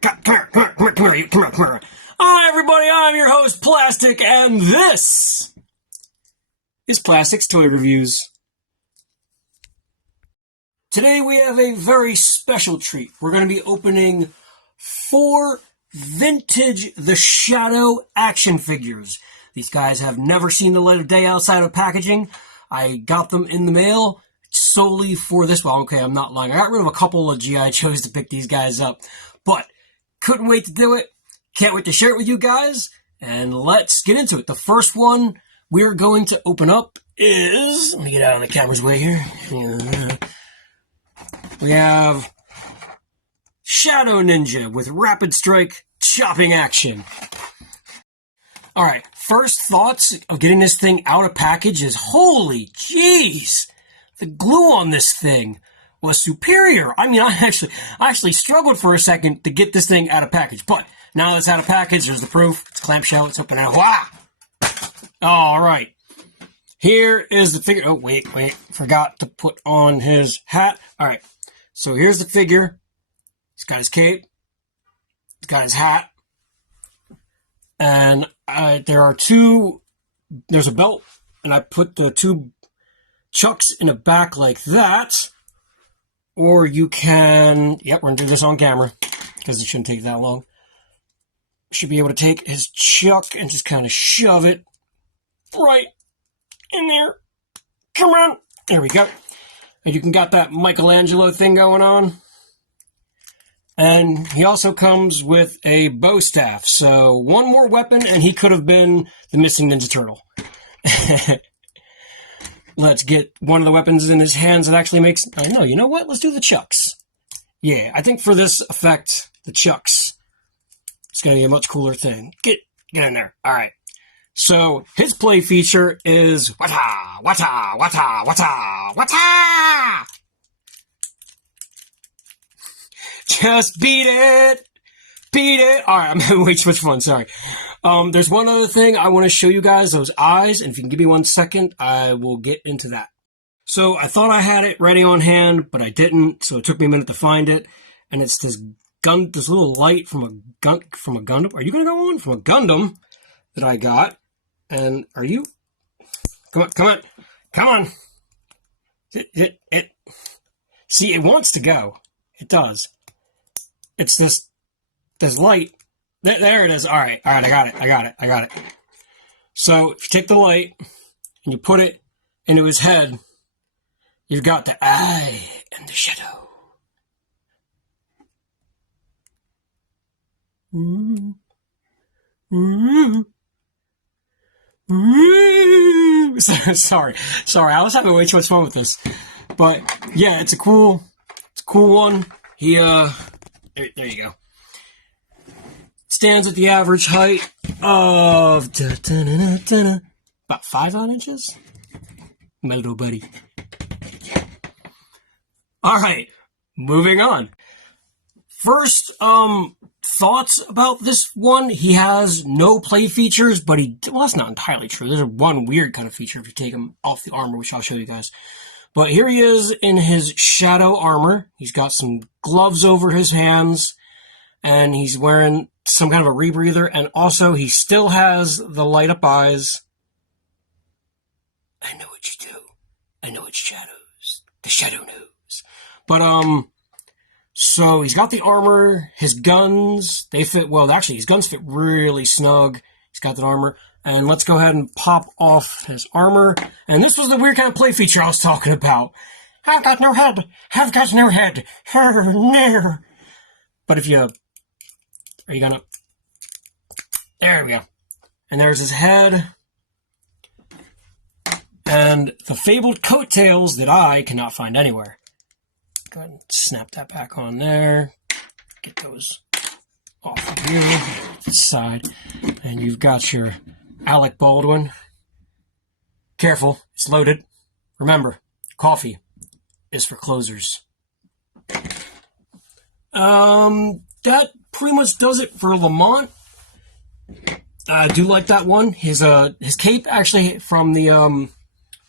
Come here. Hi, everybody. I'm your host, Plastic, and this is Plastic's Toy Reviews. Today we have a very special treat. We're going to be opening 4 vintage The Shadow action figures. These guys have never seen the light of day outside of packaging. I got them in the mail solely for this. Well, okay, I'm not lying. I got rid of a couple of G.I. Joes to pick these guys up, but couldn't wait to do it. Can't wait to share it with you guys, and let's get into it. The first one we're going to open up is... Let me get out of the camera's way here. We have Shadow Ninja with Rapid Strike chopping action. Alright, first thoughts of getting this thing out of package is, holy jeez, the glue on this thing was superior. I mean, I actually struggled for a second to get this thing out of package, but now that it's out of package, there's the proof. It's clamshell. Let's open it. Wow! All right. Here is the figure. Oh, wait. Forgot to put on his hat. All right. So here's the figure. He's got his cape. He's got his hat. And there's a belt, and I put the 2 chucks in the back like that. Or you can, yep, we're going to do this on camera because it shouldn't take that long. Should be able to take his chuck and just kind of shove it right in there. Come on. There we go. And you can got that Michelangelo thing going on. And he also comes with a bow staff. So one more weapon and he could have been the missing Ninja Turtle. Let's get one of the weapons in his hands that actually makes... I know, you know what? Let's do the chucks. Yeah, I think for this effect, the chucks... It's going to be a much cooler thing. Get in there. All right. So his play feature is wata, wata, wata, wata, wata. Just beat it. Beat it. All right. I'm having way too much fun. Sorry. There's one other thing I want to show you guys, those eyes. And if you can give me 1 second, I will get into that. So I thought I had it ready on hand, but I didn't. So it took me a minute to find it. And it's this little light from a Gundam. Are you gonna go on? From a Gundam that I got. And are you? Come on. It. See, it wants to go. It does. It's this light. There it is. All right. I got it. So if you take the light and you put it into his head, you've got the eye and the shadow. Sorry. I was having way too much fun with this, but yeah, it's a cool one. He there you go. Stands at the average height of about 5 inches. My little buddy. All right, moving on. First, thoughts about this one. He has no play features, but well, that's not entirely true. There's one weird kind of feature if you take him off the armor, which I'll show you guys. But here he is in his shadow armor. He's got some gloves over his hands, and he's wearing some kind of a rebreather, and also he still has the light up eyes. I know what you do. I know it's shadows. The shadow knows. But, so he's got the armor, his guns, they fit well. Actually, his guns fit really snug. He's got that armor. And let's go ahead and pop off his armor. And this was the weird kind of play feature I was talking about. I've got no head. I've got no head. No. But if you... Are you gonna... There we go. And there's his head. And the fabled coattails that I cannot find anywhere. Go ahead and snap that back on there. Get those off of here, this side. And you've got your Alec Baldwin. Careful, it's loaded. Remember, coffee is for closers. That pretty much does it for Lamont. I do like that one. His cape actually from the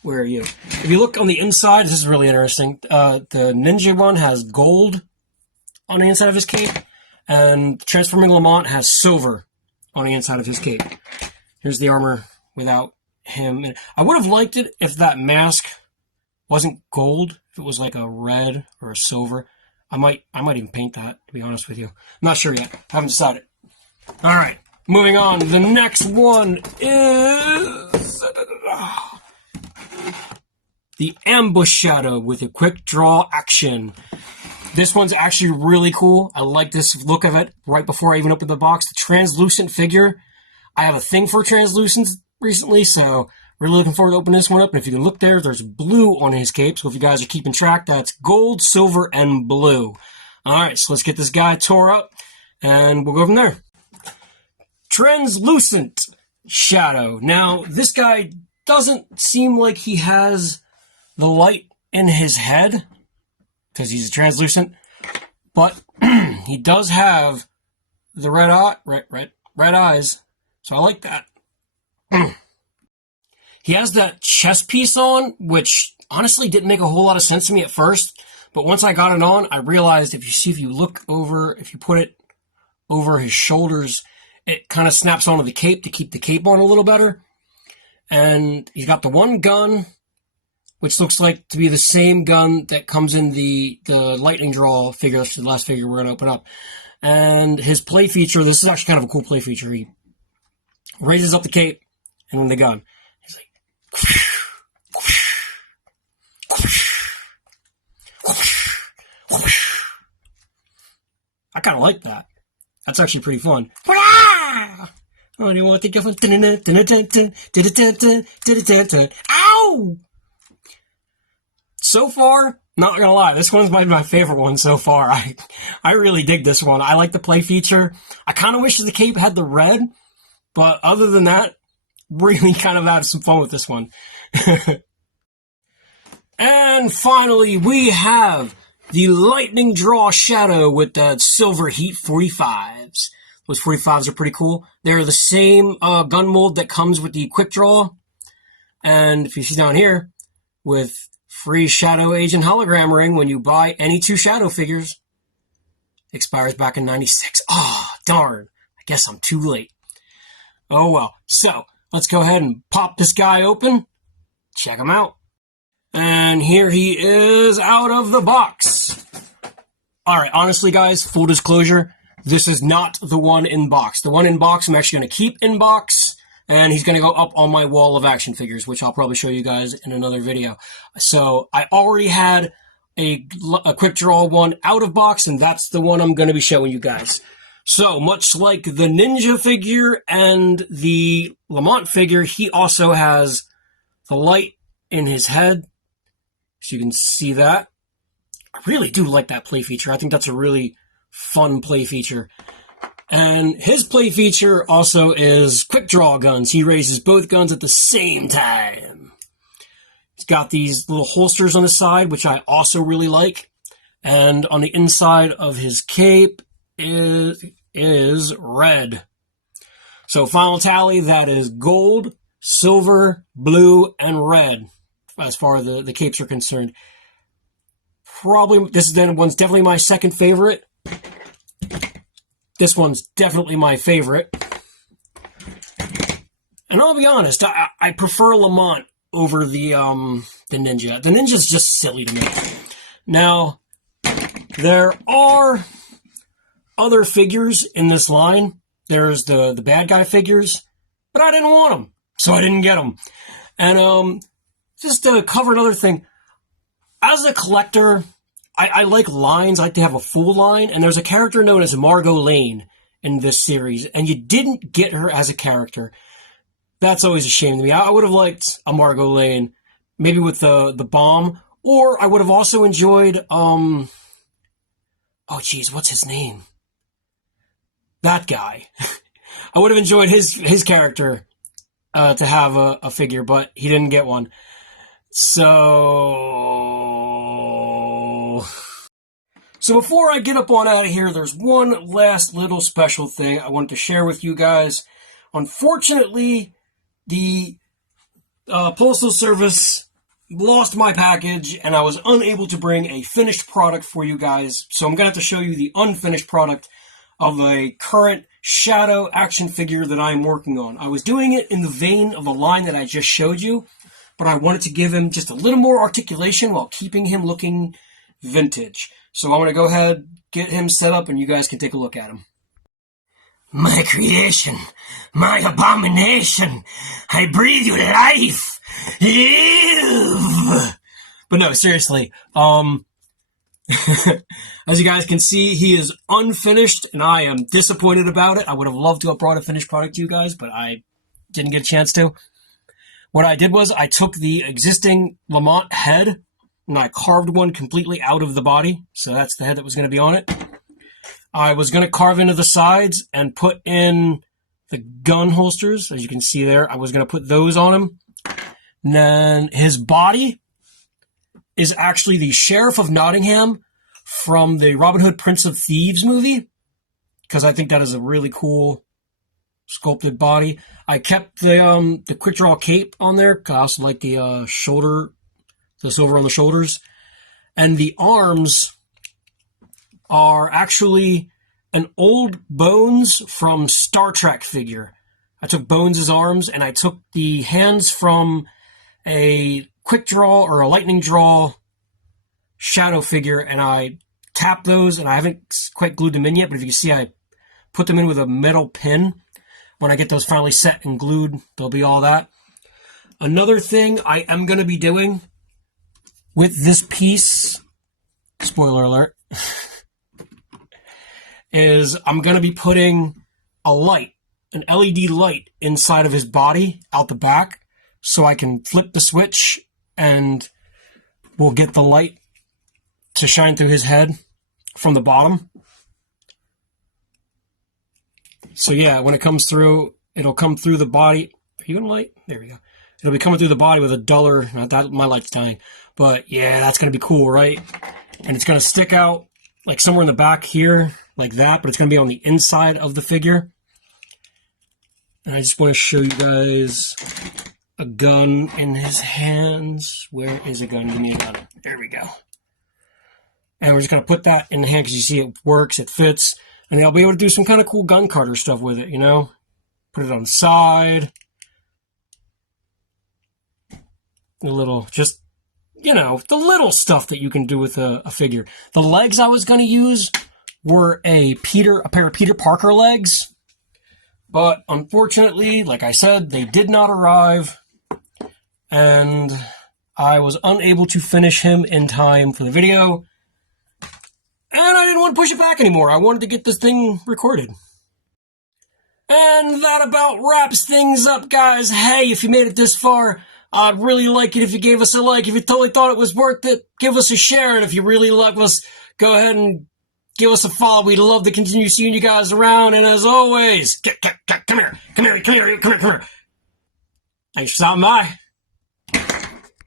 where are you? If you look on the inside, this is really interesting. The ninja one has gold on the inside of his cape, And Transforming Lamont has silver on the inside of his cape. Here's the armor without him. I would have liked it if that mask wasn't gold. If it was like a red or a silver. I might even paint that, to be honest with you. I'm not sure yet. I haven't decided. All right, moving on. The next one is the Ambush Shadow with a quick draw action. This one's actually really cool. I like this look of it right before I even opened the box. The translucent figure. I have a thing for translucents recently, so really looking forward to opening this one up. And if you can look there, there's blue on his cape. So if you guys are keeping track, that's gold, silver, and blue. All right, so let's get this guy tore up, and we'll go from there. Translucent Shadow. Now, this guy doesn't seem like he has the light in his head, because he's translucent, but he does have the red eyes, so I like that. He has that chest piece on, which honestly didn't make a whole lot of sense to me at first, but once I got it on, I realized if you look over, if you put it over his shoulders, it kind of snaps onto the cape to keep the cape on a little better. And he's got the one gun, which looks like to be the same gun that comes in the lightning draw figure. That's the last figure we're going to open up. And his play feature, this is actually kind of a cool play feature. He raises up the cape and then the gun. He's like... I kind of like that. That's actually pretty fun. Oh, do you want to think of it? Ow! So far, not gonna lie, this one's my favorite one so far. I really dig this one. I like the play feature. I kind of wish the cape had the red, but other than that, really kind of had some fun with this one. And finally, we have the Lightning Draw Shadow with the Silver Heat 45s. Those 45s are pretty cool. They're the same gun mold that comes with the Quick Draw. And if you see down here, with free Shadow Agent hologram ring when you buy any 2 Shadow figures. Expires back in 96. Oh, darn. I guess I'm too late. Oh, well. So, let's go ahead and pop this guy open. Check him out. And here he is out of the box. Alright, honestly, guys, full disclosure, this is not the one in box. The one in box I'm actually going to keep in box. And he's going to go up on my wall of action figures, which I'll probably show you guys in another video. So I already had a quick draw one out of box, and that's the one I'm going to be showing you guys. So much like the Ninja figure and the Lamont figure, he also has the light in his head. So you can see that. I really do like that play feature. I think that's a really fun play feature. And his play feature also is quick draw guns. He raises both guns at the same time. He's got these little holsters on the side, which I also really like. And on the inside of his cape is red. So final tally, that is gold, silver, blue, and red as far as the capes are concerned. Probably, this one's definitely my second favorite. This one's definitely my favorite. And I'll be honest, I prefer Lamont over the Ninja. The Ninja's just silly to me. Now, there are other figures in this line. There's the bad guy figures, but I didn't want them, so I didn't get them. And just to cover another thing, as a collector, I like lines. I like to have a full line, and there's a character known as Margot Lane in this series, and you didn't get her as a character. That's always a shame to me. I would have liked a Margot Lane, maybe with the bomb, or I would have also enjoyed, oh geez, what's his name? That guy. I would have enjoyed his character to have a figure, but he didn't get one. So before I get up on out of here, there's one last little special thing I wanted to share with you guys. Unfortunately, the Postal Service lost my package, and I was unable to bring a finished product for you guys. So I'm going to have to show you the unfinished product of a current Shadow action figure that I'm working on. I was doing it in the vein of the line that I just showed you, but I wanted to give him just a little more articulation while keeping him looking vintage. So I'm going to go ahead, get him set up, and you guys can take a look at him. My creation, my abomination, I breathe you life. Live! But no, seriously, as you guys can see, he is unfinished, and I am disappointed about it. I would have loved to have brought a finished product to you guys, but I didn't get a chance to. What I did was I took the existing Lamont head, and I carved one completely out of the body, so that's the head that was going to be on it. I was going to carve into the sides and put in the gun holsters, as you can see there. I was going to put those on him. And then his body is actually the Sheriff of Nottingham from the Robin Hood Prince of Thieves movie, because I think that is a really cool sculpted body. I kept the quick draw cape on there, because I also like the shoulder, the silver on the shoulders. And the arms are actually an old Bones from Star Trek figure. I took Bones' arms, and I took the hands from a quick draw or a lightning draw Shadow figure, and I tapped those, and I haven't quite glued them in yet, but if you can see, I put them in with a metal pin. When I get those finally set and glued, they'll be all that. Another thing I am going to be doing with this piece, spoiler alert, is I'm going to be putting a light, an LED light inside of his body out the back, so I can flip the switch and we'll get the light to shine through his head from the bottom. So yeah, when it comes through, it'll come through the body. Are you going to light? There we go. It'll be coming through the body with a duller, not that my light's dying, but yeah, that's going to be cool, right? And it's going to stick out like somewhere in the back here, like that, but it's going to be on the inside of the figure. And I just want to show you guys a gun in his hands. Where is a gun? Give me a gun. There we go. And we're just going to put that in the hand because you see it works, it fits. And I'll be able to do some kind of cool gun carter stuff with it, you know? Put it on the side. A little, just, you know, the little stuff that you can do with a figure. The legs I was going to use were a pair of Peter Parker legs. But unfortunately, like I said, they did not arrive. And I was unable to finish him in time for the video. And I didn't want to push it back anymore. I wanted to get this thing recorded. And that about wraps things up, guys. Hey, if you made it this far, I'd really like it if you gave us a like. If you totally thought it was worth it, give us a share. And if you really love us, go ahead and give us a follow. We'd love to continue seeing you guys around. And as always, come here. Thanks for stopping by.